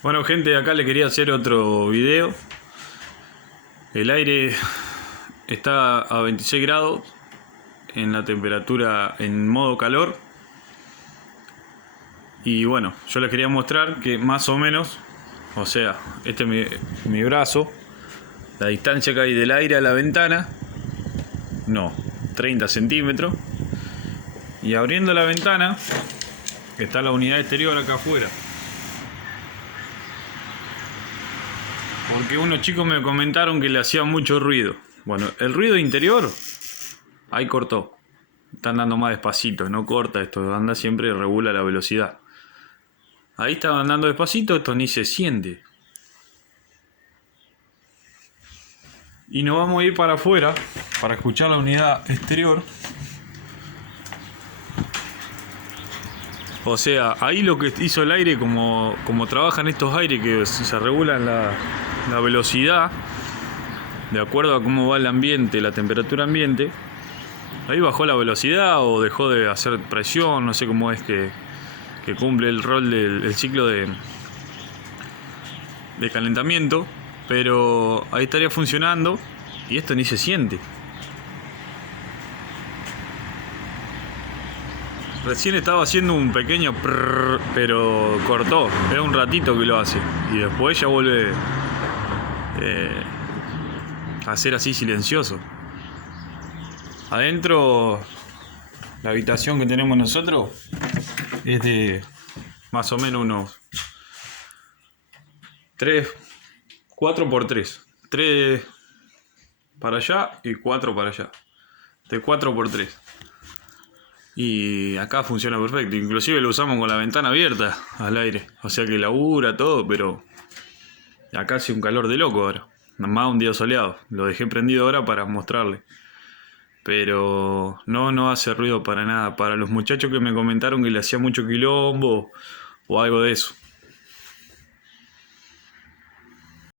Bueno, gente, acá le quería hacer otro video. El aire está a 26 grados en la temperatura en modo calor. Y bueno, yo les quería mostrar que más o menos, o sea, este es mi brazo, la distancia que hay del aire a la ventana, no, 30 centímetros. Y abriendo la ventana, está la unidad exterior acá afuera. Porque unos chicos me comentaron que le hacía mucho ruido. Bueno, el ruido interior, ahí cortó. Está andando más despacito, no corta esto, anda siempre, regula la velocidad. Ahí estaba andando despacito, esto ni se siente. Y nos vamos a ir para afuera para escuchar la unidad exterior. O sea, ahí lo que hizo el aire, como trabajan estos aires que se regulan la velocidad de acuerdo a cómo va el ambiente, la temperatura ambiente. Ahí bajó la velocidad o dejó de hacer presión, no sé cómo es que cumple el rol del ciclo de calentamiento, pero ahí estaría funcionando y esto ni se siente. Recién estaba haciendo un pequeño prrr, pero cortó, era un ratito que lo hace y después ya vuelve a ser así silencioso. Adentro, la habitación que tenemos nosotros es de más o menos unos 4 por 3. 3 para allá y 4 para allá. De 4 por 3. Y acá funciona perfecto. Inclusive lo usamos con la ventana abierta al aire. O sea que labura todo, pero acá hace un calor de loco ahora. Más un día soleado. Lo dejé prendido ahora para mostrarle. Pero no hace ruido para nada. Para los muchachos que me comentaron que le hacía mucho quilombo o algo de eso.